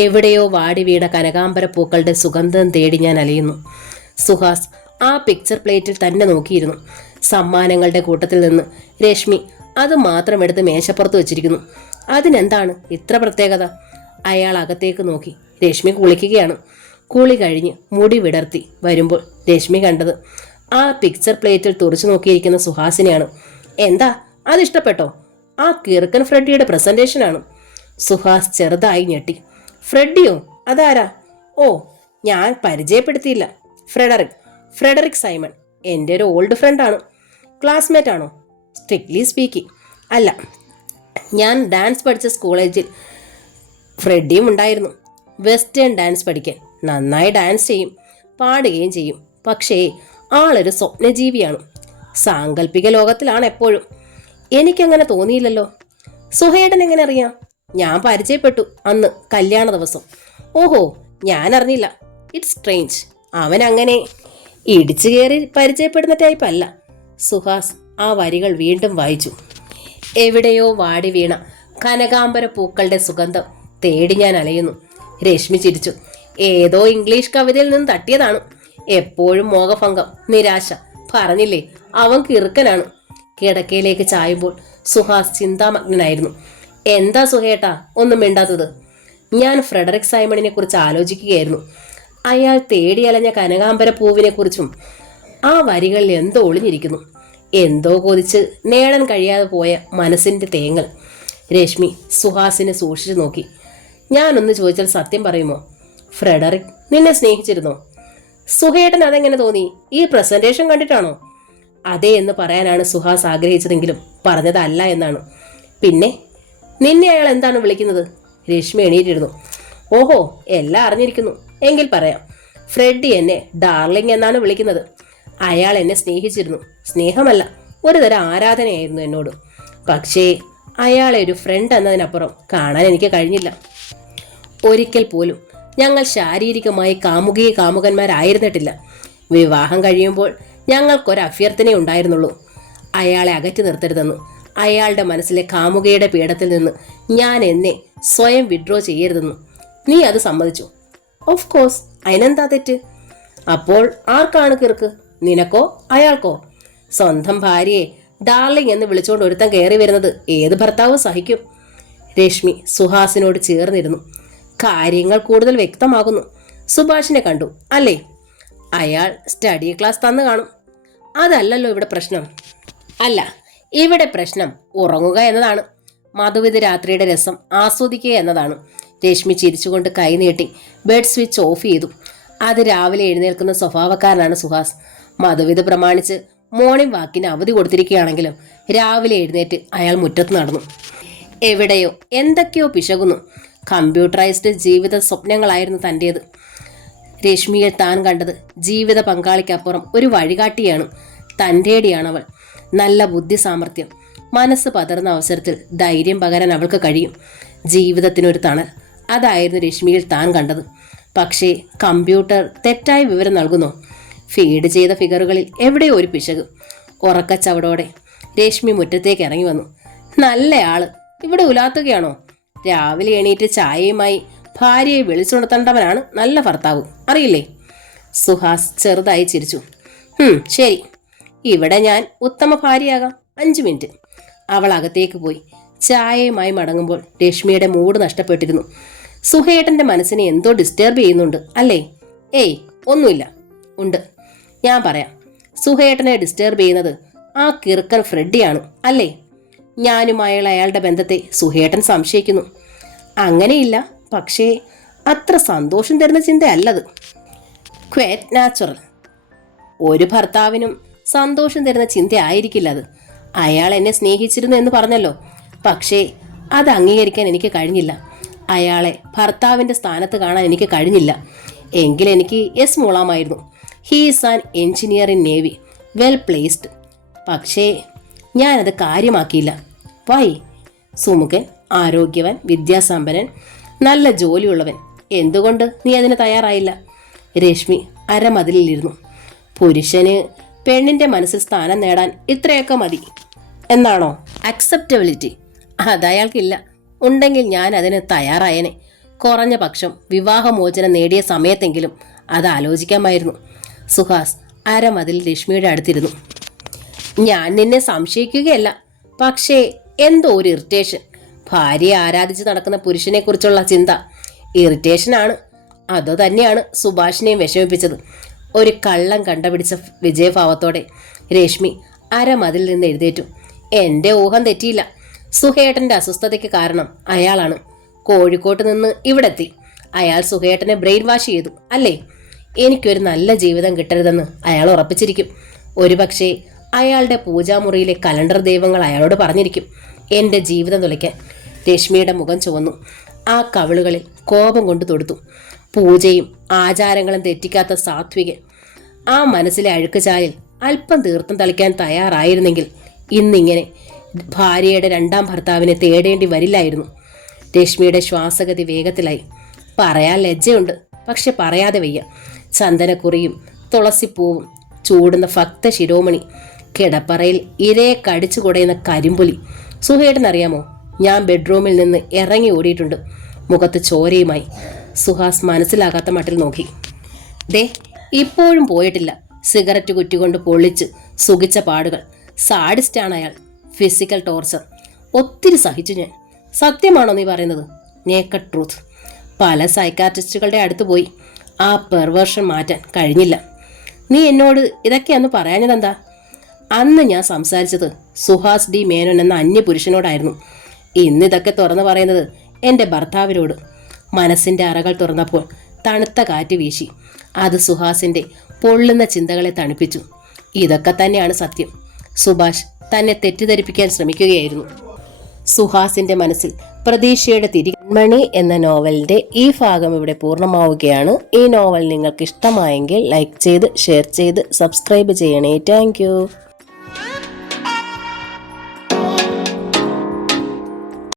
എവിടെയോ വാടി വീണ കനകാംബര പൂക്കളുടെ സുഗന്ധം തേടി ഞാൻ അലയുന്നു. സുഹാസ് ആ പിക്ചർ പ്ലേറ്റിൽ തന്നെ നോക്കിയിരുന്നു. സമ്മാനങ്ങളുടെ കൂട്ടത്തിൽ നിന്ന് രശ്മി അത് മാത്രം എടുത്ത് മേശപ്പുറത്ത് വെച്ചിരിക്കുന്നു. അതിനെന്താണ് ഇത്ര പ്രത്യേകത? അയാൾ അകത്തേക്ക് നോക്കി. രശ്മി കുളിക്കുകയാണ്. കുളി കഴിഞ്ഞ് മുടി വിടർത്തി വരുമ്പോൾ രശ്മി കണ്ടത് ആ പിക്ചർ പ്ലേറ്റിൽ തുറച്ചു നോക്കിയിരിക്കുന്ന സുഹാസിനെയാണ്. എന്താ, അതിഷ്ടപ്പെട്ടോ? ആ കിറുക്കൻ ഫ്രെഡിയുടെ പ്രസന്റേഷനാണ്. സുഹാസ് ചെറുതായി ഞെട്ടി. ഫ്രെഡിയോ? അതാരാ? ഓ, ഞാൻ പരിചയപ്പെടുത്തിയില്ല. ഫ്രെഡറിക് സൈമൺ എൻ്റെ ഒരു ഓൾഡ് ഫ്രണ്ടാണ്. ക്ലാസ്മേറ്റ് ആണോ? സ്ട്രിക്ട്ലി സ്പീക്കിംഗ് അല്ല. ഞാൻ ഡാൻസ് പഠിച്ച കോളേജിൽ ഫ്രെഡിയും ഉണ്ടായിരുന്നു. വെസ്റ്റേൺ ഡാൻസ് പഠിക്കാൻ. നന്നായി ഡാൻസ് ചെയ്യും, പാടുകയും ചെയ്യും. പക്ഷേ ആളൊരു സ്വപ്നജീവിയാണ്. സാങ്കല്പിക ലോകത്തിലാണ് എപ്പോഴും. എനിക്കങ്ങനെ തോന്നിയില്ലല്ലോ. സുഹേടൻ എങ്ങനെ അറിയാം? ഞാൻ പരിചയപ്പെട്ടു അന്ന് കല്യാണ ദിവസം. ഓഹോ, ഞാൻ അറിഞ്ഞില്ല. It's strange. അവൻ അങ്ങനെ ഇടിച്ചു കയറി പരിചയപ്പെടുന്ന ടൈപ്പ് അല്ല. സുഹാസ് ആ വരികൾ വീണ്ടും വായിച്ചു. എവിടെയോ വാടി വീണ കനകാംബര പൂക്കളുടെ സുഗന്ധം തേടി ഞാൻ അലയുന്നു. രശ്മി ചിരിച്ചു. ഏതോ ഇംഗ്ലീഷ് കവിതയിൽ നിന്ന് തട്ടിയതാണ്. എപ്പോഴും മോഹഭംഗം, നിരാശ. പറഞ്ഞില്ലേ, അവൻ കിറുക്കനാണ്. കിടക്കയിലേക്ക് ചായുമ്പോൾ സുഹാസ് ചിന്താമഗ്നനായിരുന്നു. എന്താ സുഹേട്ടാ ഒന്നും മിണ്ടാത്തത്? ഞാൻ ഫ്രെഡറിക് സൈമണിനെ കുറിച്ച് ആലോചിക്കുകയായിരുന്നു. അയാൾ തേടി അലഞ്ഞ കനകാംബര പൂവിനെ കുറിച്ചും. ആ വരികളിൽ എന്തോ ഒളിഞ്ഞിരിക്കുന്നു. എന്തോ കൊതിച്ച് നേടാൻ കഴിയാതെ പോയ മനസ്സിന്റെ തേങ്ങൽ. രശ്മി സുഹാസിനെ സൂക്ഷിച്ചു നോക്കി. ഞാനൊന്ന് ചോദിച്ചാൽ സത്യം പറയുമോ? ഫ്രെഡറിക് നിന്നെ സ്നേഹിച്ചിരുന്നോ? സുഹേട്ടൻ അതെങ്ങനെ തോന്നി? ഈ പ്രസന്റേഷൻ കണ്ടിട്ടാണോ? അതെ എന്ന് പറയാനാണ് സുഹാസ് ആഗ്രഹിച്ചതെങ്കിലും പറഞ്ഞതല്ല എന്നാണ്. പിന്നെ നിന്നെ അയാൾ എന്താണ് വിളിക്കുന്നത്? രശ്മി എണീറ്റിരുന്നു. ഓഹോ, എല്ലാം അറിഞ്ഞിരിക്കുന്നു. എങ്കിൽ പറയാം. ഫ്രെഡി എന്നെ ഡാർലിംഗ് എന്നാണ് വിളിക്കുന്നത്. അയാൾ എന്നെ സ്നേഹിച്ചിരുന്നു. സ്നേഹമല്ല, ഒരു തരം ആരാധനയായിരുന്നു എന്നോട്. പക്ഷേ അയാളെ ഒരു ഫ്രണ്ട് എന്നതിനപ്പുറം കാണാൻ എനിക്ക് കഴിഞ്ഞില്ല. ഒരിക്കൽ പോലും ഞങ്ങൾ ശാരീരികമായി കാമുകന്മാരായിരുന്നിട്ടില്ല. വിവാഹം കഴിയുമ്പോൾ ഞങ്ങൾക്കൊരു അഭ്യർത്ഥനയുണ്ടായിരുന്നുള്ളൂ, അയാളെ അകറ്റി നിർത്തരുതെന്ന്. അയാളുടെ മനസ്സിലെ കാമുകയുടെ പീഡത്തിൽ നിന്ന് ഞാൻ എന്നെ സ്വയം വിഡ്രോ ചെയ്യരുതെന്ന്. നീ അത് സമ്മതിച്ചു? Of course. അതിനെന്താ തെറ്റ്? അപ്പോൾ ആർക്കാണ് കിറുക്ക്, നിനക്കോ അയാൾക്കോ? സ്വന്തം ഭാര്യയെ ഡാർലിംഗ് എന്ന് വിളിച്ചുകൊണ്ട് ഒരുത്തൻ കയറി വരുന്നത് ഏത് ഭർത്താവും സഹിക്കും? രശ്മി സുഹാസിനോട് ചേർന്നിരുന്നു. കാര്യങ്ങൾ കൂടുതൽ വ്യക്തമാകുന്നു. സുഭാഷിനെ കണ്ടു അല്ലേ? അയാൾ സ്റ്റഡി ക്ലാസ് തന്നു കാണും. അതല്ലല്ലോ ഇവിടെ പ്രശ്നം. അല്ല, ഇവിടെ പ്രശ്നം ഉറങ്ങുക എന്നതാണ്. മധുവിധ രാത്രിയുടെ രസം ആസ്വദിക്കുക എന്നതാണ്. രശ്മി ചിരിച്ചുകൊണ്ട് കൈനീട്ടി ബെഡ് സ്വിച്ച് ഓഫ് ചെയ്തു. അത് രാവിലെ എഴുന്നേൽക്കുന്ന സ്വഭാവക്കാരനാണ് സുഹാസ്. മധുവിധ പ്രമാണിച്ച് മോർണിംഗ് വാക്കിന് അവധി കൊടുത്തിരിക്കുകയാണെങ്കിലും രാവിലെ എഴുന്നേറ്റ് അയാൾ മുറ്റത്ത് നടന്നു. എവിടെയോ എന്തൊക്കെയോ പിശകുന്നു. കമ്പ്യൂട്ടറൈസ്ഡ് ജീവിത സ്വപ്നങ്ങളായിരുന്നു തൻ്റേത്. രശ്മിയിൽ താൻ കണ്ടത് ജീവിത പങ്കാളിക്കപ്പുറം ഒരു വഴികാട്ടിയാണ്. തൻ്റേടിയാണവൾ. നല്ല ബുദ്ധി സാമർഥ്യം. മനസ്സ് പതർന്ന അവസരത്തിൽ ധൈര്യം പകരാൻ അവൾക്ക് കഴിയും. ജീവിതത്തിനൊരു തണൽ, അതായിരുന്നു രശ്മിയിൽ താൻ കണ്ടത്. പക്ഷേ കമ്പ്യൂട്ടർ തെറ്റായ വിവരം നൽകുന്നു. ഫീഡ് ചെയ്ത ഫിഗറുകളിൽ എവിടെയോ ഒരു പിശക്. ഉറക്കച്ചവടോടെ രശ്മി മുറ്റത്തേക്ക് ഇറങ്ങി വന്നു. നല്ല ആള് ഇവിടെ ഉലാത്തുകയാണോ? രാവിലെ എണീറ്റ് ചായയുമായി ഭാര്യയെ വിളിച്ചുണർത്തേണ്ടവനാണ് നല്ല ഭർത്താവ്, അറിയില്ലേ? സുഹാസ് ചെറുതായി ചിരിച്ചു. ശരി, ഇവിടെ ഞാൻ ഉത്തമ ഭാര്യയാകാം. 5 മിനിറ്റ്. അവൾ അകത്തേക്ക് പോയി. ചായയുമായി മടങ്ങുമ്പോൾ രശ്മിയുടെ മൂഡ് നഷ്ടപ്പെട്ടിരുന്നു. സുഹേട്ടന്റെ മനസ്സിനെ എന്തോ ഡിസ്റ്റർബ് ചെയ്യുന്നുണ്ട് അല്ലേ? ഏയ്, ഒന്നുമില്ല. ഉണ്ട്, ഞാൻ പറയാം. സുഹേട്ടനെ ഡിസ്റ്റർബ് ചെയ്യുന്നത് ആ കിറുക്കൻ ഫ്രെഡിയാണ് അല്ലേ? ഞാനുമായുള്ള അയാളുടെ ബന്ധത്തെ സുഹേട്ടൻ സംശയിക്കുന്നു. അങ്ങനെയില്ല, പക്ഷേ അത്ര സന്തോഷം തരുന്ന ചിന്തയല്ലത്. Quiet natural. ഒരു ഭർത്താവിനും സന്തോഷം തരുന്ന ചിന്ത ആയിരിക്കില്ല അത്. അയാൾ എന്നെ സ്നേഹിച്ചിരുന്നു എന്ന് പറഞ്ഞല്ലോ, പക്ഷേ അത് അംഗീകരിക്കാൻ എനിക്ക് കഴിഞ്ഞില്ല. അയാളെ ഭർത്താവിൻ്റെ സ്ഥാനത്ത് കാണാൻ എനിക്ക് കഴിഞ്ഞില്ല. എങ്കിൽ എനിക്ക് യെസ് മൂളാമായിരുന്നു. He is an engineer in navy, well placed. പക്ഷേ ഞാനത് കാര്യമാക്കിയില്ല. വൈ? സുമുഖൻ, ആരോഗ്യവാൻ, വിദ്യാസമ്പന്നൻ, നല്ല ജോലിയുള്ളവൻ. എന്തുകൊണ്ട് നീ അതിന് തയ്യാറായില്ല? രശ്മി അരമതിലിരുന്നു. പുരുഷന് പെണ്ണിൻ്റെ മനസ്സിൽ സ്ഥാനം നേടാൻ ഇത്രയൊക്കെ മതി എന്നാണോ? അക്സെപ്റ്റബിലിറ്റി അതയാൾക്കില്ല. ഉണ്ടെങ്കിൽ ഞാൻ അതിന് തയ്യാറായനെ. കുറഞ്ഞ പക്ഷം വിവാഹമോചനം നേടിയ സമയത്തെങ്കിലും അത് ആലോചിക്കാമായിരുന്നു. സുഹാസ് അരമതിൽ രശ്മിയുടെ അടുത്തിരുന്നു. ഞാൻ നിന്നെ സംശയിക്കുകയല്ല, പക്ഷേ എന്തോ ഒരു ഇറിറ്റേഷൻ. ഭാര്യയെ ആരാധിച്ച് നടക്കുന്ന പുരുഷനെ കുറിച്ചുള്ള ചിന്ത ഇറിറ്റേഷനാണ്. അതോ തന്നെയാണ് സുഭാഷിനെയും വിഷമിപ്പിച്ചത്. ഒരു കള്ളം കണ്ടുപിടിച്ച വിജയഭാവത്തോടെ രശ്മി അരമതിൽ നിന്ന് എഴുന്നേറ്റു. എൻ്റെ ഊഹം തെറ്റിയില്ല. സുഹേട്ടൻ്റെ അസ്വസ്ഥതയ്ക്ക് കാരണം അയാളാണ്. കോഴിക്കോട്ട് നിന്ന് ഇവിടെ എത്തി. അയാൾ സുഹേട്ടനെ ബ്രെയിൻ വാഷ് ചെയ്തു അല്ലേ? എനിക്കൊരു നല്ല ജീവിതം കിട്ടരുതെന്ന് അയാൾ ഉറപ്പിച്ചിരിക്കും. ഒരുപക്ഷെ അയാളുടെ പൂജാമുറിയിലെ കലണ്ടർ ദൈവങ്ങൾ അയാളോട് പറഞ്ഞിരിക്കും എൻ്റെ ജീവിതം തുലയ്ക്കാൻ. രശ്മിയുടെ മുഖം ചുവന്നു. ആ കവിളുകളിൽ കോപം കൊണ്ട് തൊടുത്തു. പൂജയും ആചാരങ്ങളും തെറ്റിക്കാത്ത സാത്വികൻ. ആ മനസ്സിലെ അഴുക്കുചാലിൽ അല്പം തീർത്ഥം തളിക്കാൻ തയ്യാറായിരുന്നെങ്കിൽ ഇന്നിങ്ങനെ ഭാര്യയുടെ 2ാം ഭർത്താവിനെ തേടേണ്ടി വരില്ലായിരുന്നു. രശ്മിയുടെ ശ്വാസഗതി വേഗത്തിലായി. പറയാൻ ലജ്ജയുണ്ട്, പക്ഷെ പറയാതെ വയ്യ. ചന്ദനക്കുറിയും തുളസിപ്പൂവും ചൂടുന്ന ഭക്ത ശിരോമണി, കിടപ്പറയിൽ ഇരയെ കടിച്ചു കുടയുന്ന കരിമ്പുലി. സുഹേട്ടനറിയാമോ, ഞാൻ ബെഡ്റൂമിൽ നിന്ന് ഇറങ്ങി ഓടിയിട്ടുണ്ട്. മുഖത്ത് ചോരയുമായി. സുഹാസ് മനസ്സിലാകാത്ത മട്ടിൽ നോക്കി. ദേ, ഇപ്പോഴും പോയിട്ടില്ല. സിഗരറ്റ് കുറ്റികൊണ്ട് പൊള്ളിച്ച് സുഖിച്ച പാടുകൾ. സാഡിസ്റ്റാണ് അയാൾ. ഫിസിക്കൽ ടോർച്ചർ ഒത്തിരി സഹിച്ചു ഞാൻ. സത്യമാണോ നീ പറയുന്നത്? Naked truth. പല സൈക്കാട്രിസ്റ്റുകളുടെ അടുത്ത് പോയി. ആ പെർവേർഷൻ മാറ്റാൻ കഴിഞ്ഞില്ല. നീ എന്നോട് ഇതൊക്കെ അന്ന് പറയാഞ്ഞതെന്താ? അന്ന് ഞാൻ സംസാരിച്ചത് സുഹാസ് ഡി മേനോൻ എന്ന അന്യപുരുഷനോടായിരുന്നു. ഇന്നിതൊക്കെ തുറന്നു പറയുന്നത് എൻ്റെ ഭർത്താവിനോട്. മനസ്സിൻ്റെ അറകൾ തുറന്നപ്പോൾ തണുത്ത കാറ്റ് വീശി. അത് സുഹാസിൻ്റെ പൊള്ളുന്ന ചിന്തകളെ തണുപ്പിച്ചു. ഇതൊക്കെ തന്നെയാണ് സത്യം. സുഭാഷ് തന്നെ തെറ്റിദ്ധരിപ്പിക്കാൻ ശ്രമിക്കുകയായിരുന്നു. സുഹാസിന്റെ മനസ്സിൽ പ്രതീക്ഷയുടെ തിരിമണി എന്ന നോവലിന്റെ ഈ ഭാഗം ഇവിടെ പൂർണ്ണമാവുകയാണ്. ഈ നോവൽ നിങ്ങൾക്ക് ഇഷ്ടമായെങ്കിൽ ലൈക്ക് ചെയ്ത് ഷെയർ ചെയ്ത് സബ്സ്ക്രൈബ് ചെയ്യണേ. താങ്ക്